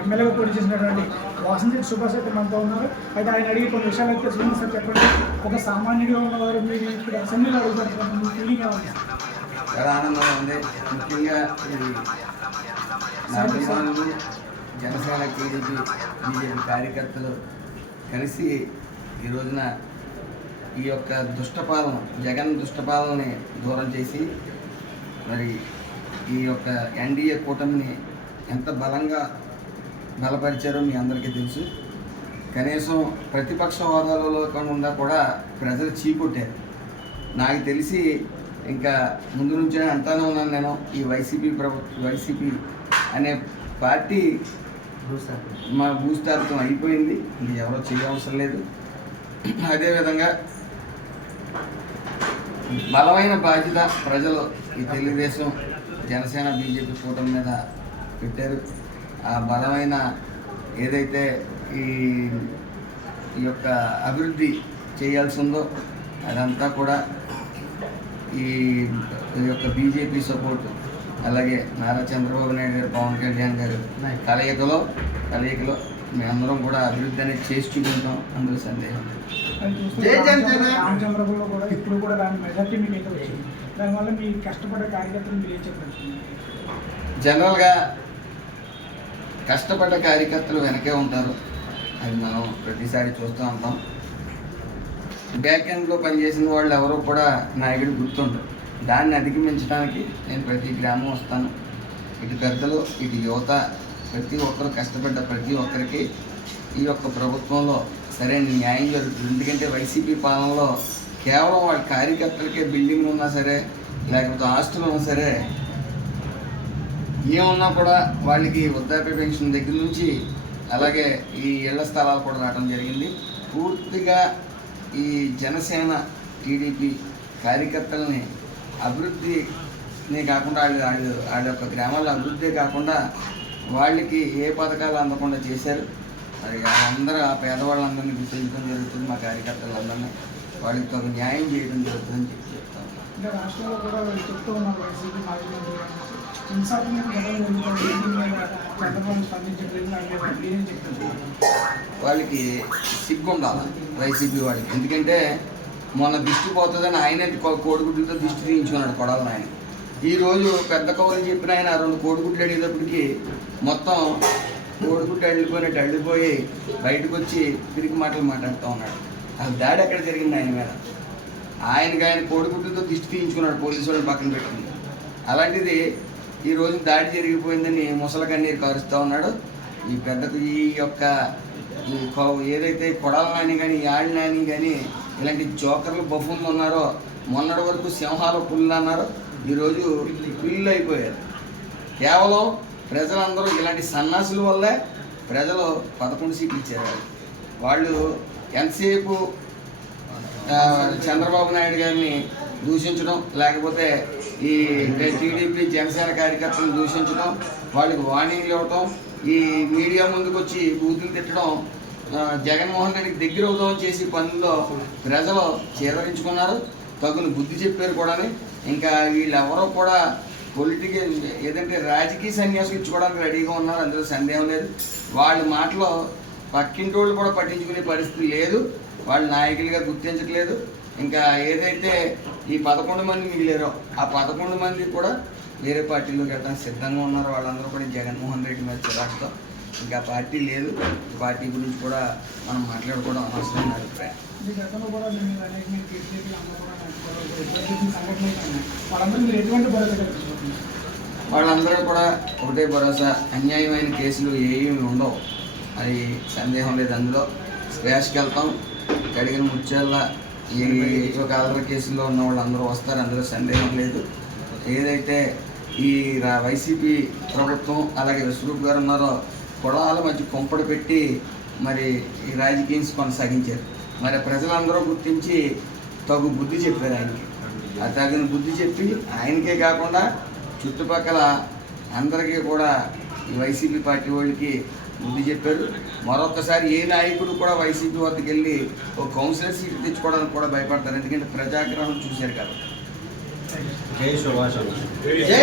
ఎమ్మెల్యేగా పోటీ చేసినటువంటి వాసంతి సుభాష్ అయితే మనతో ఉన్నారు. అయితే ఆయన అడిగి కొన్ని విషయాలు అయితే చూడండి సార్ చెప్పండి. ఒక సామాన్యుడిగా ఉన్నవారు మీరు ఇక్కడ అసెంబ్లీలో అడుగుతారు ఫీలింగ్ ఏమన్నా చాలా ఆనందంగా ఉంది. ముఖ్యంగా ఇది అభిమానులు జనసేన టీడీపీ బీజేపీ కార్యకర్తలు కలిసి ఈ రోజున ఈ యొక్క దుష్టపాలన జగన్ దుష్టపాలనని దూరం చేసి మరి ఈ యొక్క ఎన్డీఏ కూటమిని ఎంత బలంగా బలపరిచారో మీ అందరికీ తెలుసు. కనీసం ప్రతిపక్ష హోదాలలో కాకుండా కూడా ప్రజలు చీకొట్టారు. నాకు తెలిసి ఇంకా ముందు నుంచే అంటానే ఉన్నాను నేను ఈ వైసీపీ ప్రభుత్వం వైసీపీ అనే పార్టీ మా భూస్థాపితం అయిపోయింది. ఇది ఎవరో చేయవసరం లేదు. అదేవిధంగా బలమైన బాధ్యత ప్రజలు ఈ తెలుగుదేశం జనసేన బీజేపీ కూటమి మీద పెట్టారు. ఆ బలమైన ఏదైతే ఈ ఈ యొక్క అభివృద్ధి చేయాల్సి ఉందో అదంతా కూడా ఈ ఈ యొక్క బీజేపీ సపోర్ట్. అలాగే నారా చంద్రబాబు నాయుడు గారు పవన్ కళ్యాణ్ గారు కలయికలో కలయికలో మేమందరం కూడా అభివృద్ధి అనేది చేసి చూపించాం అందులో సందేహం రామచంద్రపురంలో కూడా ఇప్పుడు కూడా దాని మెజార్టీ మీకు అయితే వచ్చింది. దానివల్ల మీ కష్టపడే కార్యకర్తలు మీరు ఏం చెప్పచ్చు జనరల్గా కష్టపడ్డ కార్యకర్తలు వెనకే ఉంటారు. అది మనం ప్రతిసారి చూస్తూ ఉంటాం. బ్యాక్ ఎండ్లో పనిచేసిన వాళ్ళు ఎవరో కూడా నాయకుడు గుర్తుండరు. దాన్ని అధిగమించడానికి నేను ప్రతి గ్రామం వస్తాను. ఇటు పెద్దలు ఇటు యువత ప్రతి ఒక్కరు కష్టపడ్డ ప్రతి ఒక్కరికి ఈ యొక్క ప్రభుత్వంలో సరైన న్యాయం జరుగుతుంది. ఎందుకంటే వైసీపీ పాలనలో కేవలం వాళ్ళ కార్యకర్తలకే బిల్డింగ్లు ఉన్నా సరే లేకపోతే హాస్టల్ ఉన్నా సరే ఏమున్నా కూడా వాళ్ళకి వృద్ధాప్య పెన్షన్ దగ్గర నుంచి అలాగే ఈ ఇళ్ళ స్థలాలు కూడా రావడం జరిగింది. పూర్తిగా ఈ జనసేన టీడీపీ కార్యకర్తలని అభివృద్ధిని కాకుండా వాళ్ళు వాళ్ళు వాళ్ళ యొక్క గ్రామాల అభివృద్ధి కాకుండా వాళ్ళకి ఏ పథకాలు అందకుండా చేశారు. మరి అందరూ ఆ పేదవాళ్ళందరినీ గుర్తించడం జరుగుతుంది మా కార్యకర్తలందరినీ వాళ్ళకి తగు న్యాయం చేయడం జరుగుతుందని చెప్పి చెప్తా ఉన్నాను. ఇంకా రాష్ట్రంలో కూడా వీళ్ళు చెప్తూ ఉన్నారు వైసీపీ మాజీ మంత్రి హింసాత్మక ఘటనలు జరుగుతాయి దీని మీద చంద్రబాబు స్పందించట్లేదు అంటే మీరేం చెప్తారు? వాళ్ళకి సిగ్గు ఉండాలి వైసీపీ వాళ్ళకి. ఎందుకంటే మొన్న దిష్టి పోతుందని ఆయన కో- కోడిగుడ్లతో దిష్టి తీయించుకున్నాడు కొడాలని ఆయన ఈరోజు పెద్ద కవులు చెప్పిన ఆయన రెండు కోడిగుడ్లు అడిగేటప్పటికి మొత్తం కోడిగుడ్డు అడిగిపోయినట్టు అడిగిపోయి బయటకు వచ్చి పిరికి మాటలు మాట్లాడుతూ ఉన్నాడు. ఆ దాడి ఎక్కడ జరిగింది ఆయన మీద? ఆయనకి ఆయన కోడిగుడ్లతో దిష్టి తీయించుకున్నాడు పోలీసు వాళ్ళు పక్కన పెట్టుకుని. అలాంటిది ఈ రోజు దాడి జరిగిపోయిందని ముసల కన్నీరు కారుస్తూ ఉన్నాడు. ఈ పెద్దకు ఈ యొక్క ఈ ఏదైతే కొడాల నాని కానీ యాళ్ళ నాని కానీ ఇలాంటి జోకర్లు బఫున్లు ఉన్నారో మొన్నటి వరకు సింహాలు పుల్లు అన్నారు. ఈరోజు పిల్లు అయిపోయారు. కేవలం ప్రజలందరూ ఇలాంటి సన్నాసుల వల్లే ప్రజలు పదకొండు సీట్లు ఇచ్చారు. వాళ్ళు ఎంతసేపు చంద్రబాబు నాయుడు గారిని దూషించడం లేకపోతే ఈ టీడీపీ జనసేన కార్యకర్తలను దూషించడం వాళ్ళకి వార్నింగ్లు ఇవ్వటం ఈ మీడియా ముందుకు వచ్చి బూతులు తిట్టడం జగన్మోహన్ రెడ్డికి దగ్గర అవుదామని చేసి పనుల్లో ప్రజలు చేదరించుకున్నారు. తగును బుద్ధి చెప్పారు కూడా ఇంకా వీళ్ళెవరో కూడా పొలిటికల్ ఏదంటే రాజకీయ సన్యాసం ఇచ్చుకోవడానికి రెడీగా ఉన్నారు అందులో సందేహం లేదు. వాళ్ళ మాటలో పక్కింటి వాళ్ళు కూడా పట్టించుకునే పరిస్థితి లేదు. వాళ్ళు నాయకులుగా గుర్తించట్లేదు. ఇంకా ఏదైతే ఈ పదకొండు మంది మిగిలేరో ఆ పదకొండు మంది కూడా వేరే పార్టీలోకి వెళ్ళడానికి సిద్ధంగా ఉన్నారు. వాళ్ళందరూ కూడా జగన్మోహన్ రెడ్డి మీద చిరాకుతో. ఇంకా పార్టీ లేదు. పార్టీ గురించి కూడా మనం మాట్లాడుకోవడం అవసరం నా అభిప్రాయం అందరూ వాళ్ళందరూ కూడా ఒకటే భరోసా. అన్యాయమైన కేసులు ఏమీ ఉండవు. అది సందేహం లేదు అందులో. స్క్రాష్కి వెళ్తాం. కడిగిన ముత్యాల ఈ ఒక అల్లరి కేసుల్లో ఉన్న వాళ్ళందరూ వస్తారు. అందులో సందేహం లేదు. ఏదైతే ఈ వైసీపీ ప్రభుత్వం అలాగే విశ్వరూప్ గారు ఉన్నారో పొలాల మధ్య కొంపడి పెట్టి మరి ఈ రాజకీయం కొనసాగించారు. మరి ప్రజలందరూ గుర్తించి తగు బుద్ధి చెప్పారు ఆయనకి. ఆ తగిన బుద్ధి చెప్పి ఆయనకే కాకుండా చుట్టుపక్కల అందరికీ కూడా ఈ వైసీపీ పార్టీ వాళ్ళకి బుద్ధి చెప్పారు. మరొకసారి ఏ నాయకుడు కూడా వైసీపీ వద్దకు వెళ్ళి ఒక కౌన్సిలర్ సీట్ తెచ్చుకోవడానికి కూడా భయపడతారు. ఎందుకంటే ప్రజాగ్రహం చూశారు కాబట్టి. జై